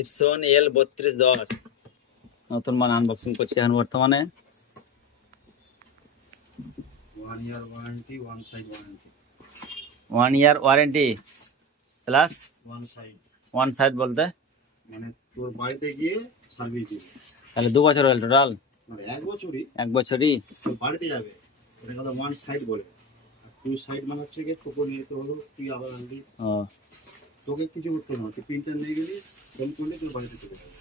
Epson L3210 নতুন মাল unboxing করছি এখন বর্তমানে। 1 year warranty, one side warranty, 1 year warranty plus one side one side বলতে মানে তোর বাড়িতে গিয়ে সার্ভিস দিবে, তাহলে 2 বছর হল টোটাল, মানে 1 বছরই, 1 বছরই তোর বাড়িতে যাবে, ওটা কথা ওয়ান সাইড বলে। আর টু সাইড মানে হচ্ছে কি তোকে নিয়ে তো হলো, তুই আবার আনবি, তোকে কিছু করতে হবে না, তুই প্রিন্টার নিয়ে গেলি, ফোন করলে তোর বাড়িতে চলে যাবে।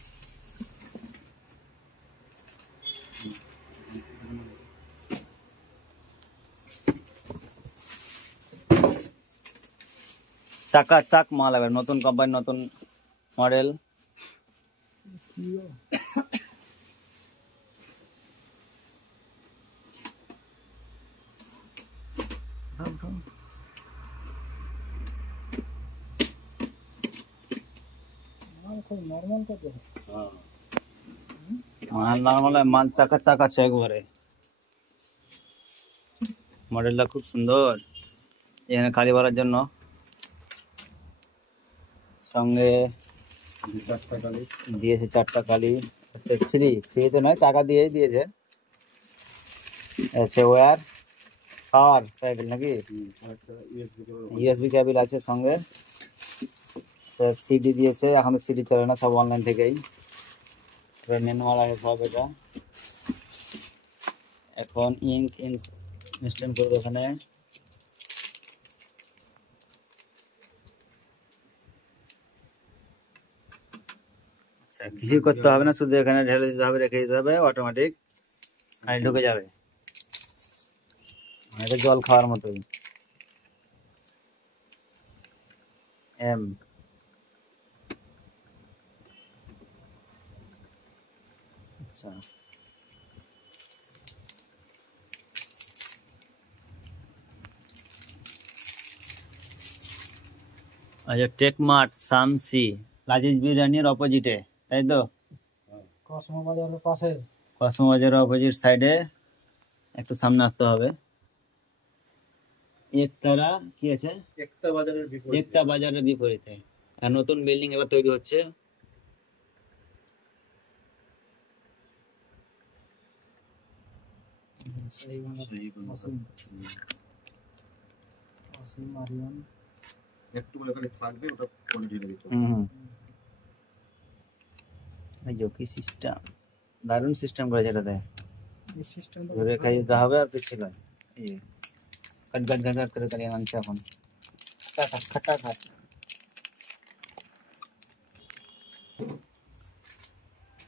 চাকা চাক মাল এবার নতুন কোম্পানি নতুন মডেল। মাল নরমাল মাল চাকা চাক আছে একবারে, মডেলটা খুব সুন্দর। এখানে কালি ভরার জন্য সঙ্গে 4টা গাড়ি দিয়েছে, 4টা কালি। আচ্ছা ফ্রি ফ্রি তো নয়, টাকা দিয়েই দিয়েছে। আচ্ছা ওয়্যার পাওয়ার কেবল নাকি, ইউএসবি কেবল আছে সঙ্গে, সিডি দিয়েছে। এখন তো সিডি চলে না, সব অনলাইন থেকেই ম্যানুয়াল আছে সব। এটা এখন ইঙ্ক ইনস্ট্যান্ট করবে ওখানে। আচ্ছা কিছু করতে হবে না, শুধু এখানে ঢেলে দিতে হবে, রেখে দিতে হবে, অটোমেটিক কালি ঢুকে যাবে। এটা জল খাওয়ার মতোই। এম আচ্ছা আচ্ছা টেকমার্ট শামসি লাজিজ বিরিয়ানির অপোজিটে, তাই তো? কসমো বাজারের পাশে, কসমো বাজারের অপোজিট সাইডে একটু সামনে আসতে হবে। একতারা কি আছে, একটা বাজারের বিপরীতে, একটা বাজারের বিপরীতে। আর নতুন বিল্ডিং এবার তৈরি হচ্ছে। একটু বলে খালি থাকবে, ওটা পরে ঢেলে দিতে হবে। এই যে কি সিস্টেম, দারুণ সিস্টেম করেছে এটাতে। ধরে খাই দিতে হবে আর কিছু নয়। এই যে কাট কাট কাট কাট করে কালিয়ে আনছে এখন, খাটা খাটা খাট।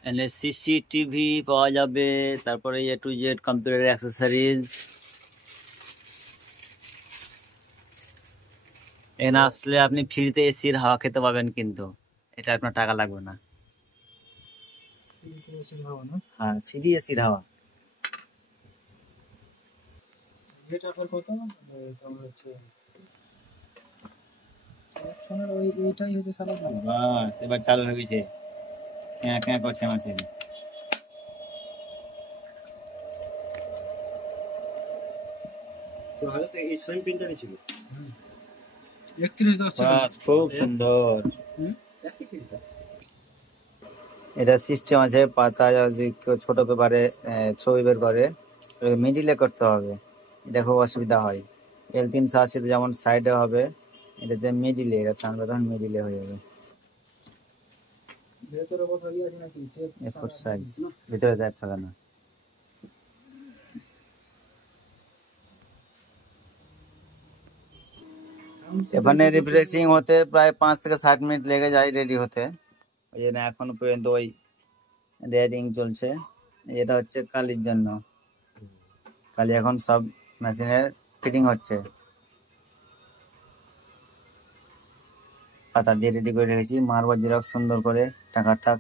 এখানে সিসিটিভি পাওয়া যাবে, তারপরে এ টু জেড কম্পিউটার অ্যাক্সেসরিজ। এখানে আসলে আপনি ফ্রিতে এসির হাওয়া খেতে পাবেন, কিন্তু এটা আপনার টাকা লাগবে না। হ্যাঁ ফ্রি এসির হাওয়া। বাস এবার চালু হয়ে গেছে, ক্যাঁ ক্যাঁ করছে মাছে। তোর হাতে তো এই সেম প্রিন্টারই ছিল। বাস খুব সুন্দর। এটা সিস্টেম আছে, পাতা যদি কেউ ছোট পেপারে ছবি বের করে মিডিলে করতে হবে, এটা খুব অসুবিধা হয়। L380 যেমন সাইডে হবে, এটাতে মিডিলে, এটা টানবে তখন মিডিলে হয়ে যাবে। A4 সাইজ ভিতরে দেখ থাকে না। এখানে রিফ্রেশিং হতে প্রায় 5 থেকে 7 মিনিট লেগে যায় রেডি হতে, ওই জন্য এখনো পর্যন্ত ওই রেডিং চলছে। এটা হচ্ছে কালির জন্য, কালি এখন সব মেশিনে ফিটিং হচ্ছে। পাতা দিয়ে রেডি করে রেখেছি, মার্বল জেরক্স সুন্দর করে টাকাটাক,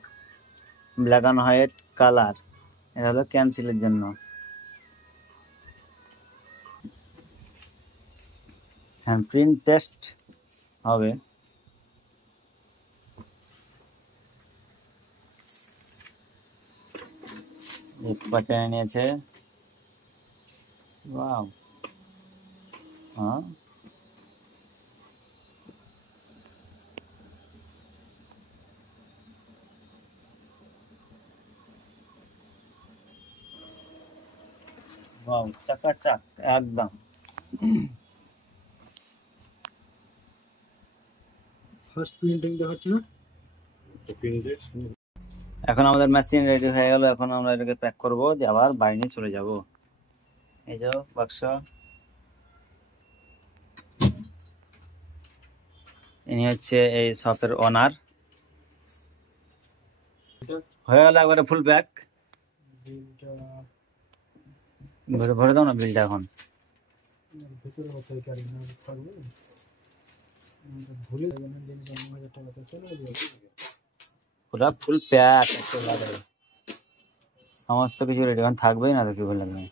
ব্ল্যাক অ্যান্ড হোয়াইট কালার। এটা হলো ক্যান্সেলের জন্য। হ্যাঁ প্রিন্ট টেস্ট হবে। এক পাটায় নিয়েছে, ওয়াও। হ্যাঁ ওয়াও চাকাচাক একদম। ফার্স্ট প্রিন্টিং দেখাচ্ছে না? প্রিন্টেড এখন আমাদের মেশিন রেডি হয়ে গেল, এখন আমরা এটাকে প্যাক করব, দিয়ে আবার বাড়ি নিয়ে চলে যাব। এই যে বাক্স, ইনি হচ্ছে এই শপের ওনার। হয়ে গেল একবারে ফুল প্যাক। বিলটা ভরে ভরে দাও না বিলটা এখন। ভিতরে কোথায় গাড়ি না থাকবে, ভুলে যাবেন দিন 9,000 টাকাতে চলে যাবে। পুরা ফুল প্যাক সমস্ত কিছু রেডি, এখন থাকবেই না তো কি বলে তুমি।